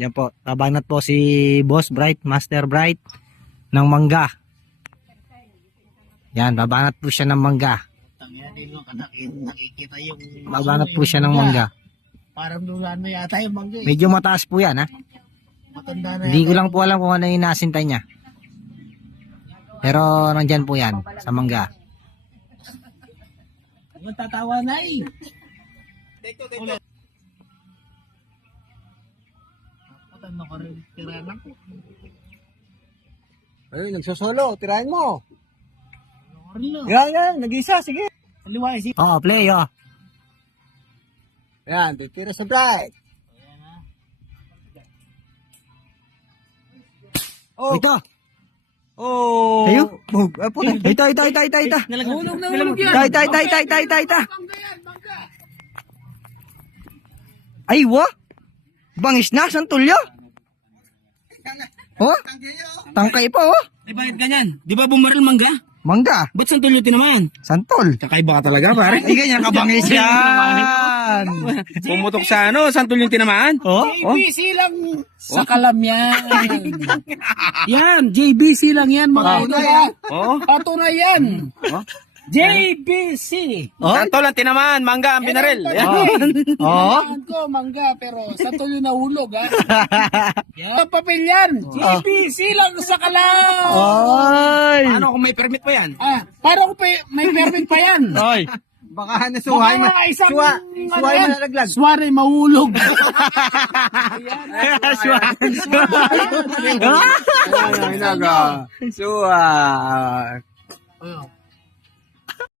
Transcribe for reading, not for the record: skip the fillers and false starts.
Yan po. Tabanat po si Boss Bright, Master Bright ng mangga. Yan, babanat po siya ng mangga. Nakikita yung... Babanat po siya ng mangga. Parang dulaan mo yata yung mangga. Medyo mataas po yan, ha? Matanda na Hindi ko lang po alam kung ano yung nasintay niya. Pero nandyan po yan, sa mangga. Tatawa na eh. Dito. Ano ko rin, tirahan ko. Ay, nagsosolo. Tirahin mo. Ano Yan. Nag-isa. Sige. Kaliwa si... Oo, play, oh. Yan. Titira sa Bright. Oh. Ito. Oh. Tayo? Bug. Ay, puta. Ito. Nahulog na hulog yan. Ito. Ay, wa? Bangis na, santulyo. Oh? Tangkay pa, oh. Eh, bakit ganyan? Di ba bumaril mangga? Mangga. Ba't santol yung tinamaan? Santol. Kakaiba ka talaga, pare. Ay, ganyan kabangis yan. Pumutok sa ano, santol yung tinamaan? Oh? JBC lang sa kalam yan. Yan, JBC lang yan mga idol. Oh. Patunay yan. JBC. Oh? Santol ang tinamaan, mangga ang binaril. Oh? Tinamaan ko, mangga, pero santol yung nahulog, ha? Yan, papel yan. JBC lang sa kalam. Ay. Paano kung may permit pa yan? Paano kung may permit pa yan? Ay. Baka nasuhay mo. Suhay mo nalaglag. Suwari, mahulog. Ay, naga. Suhay.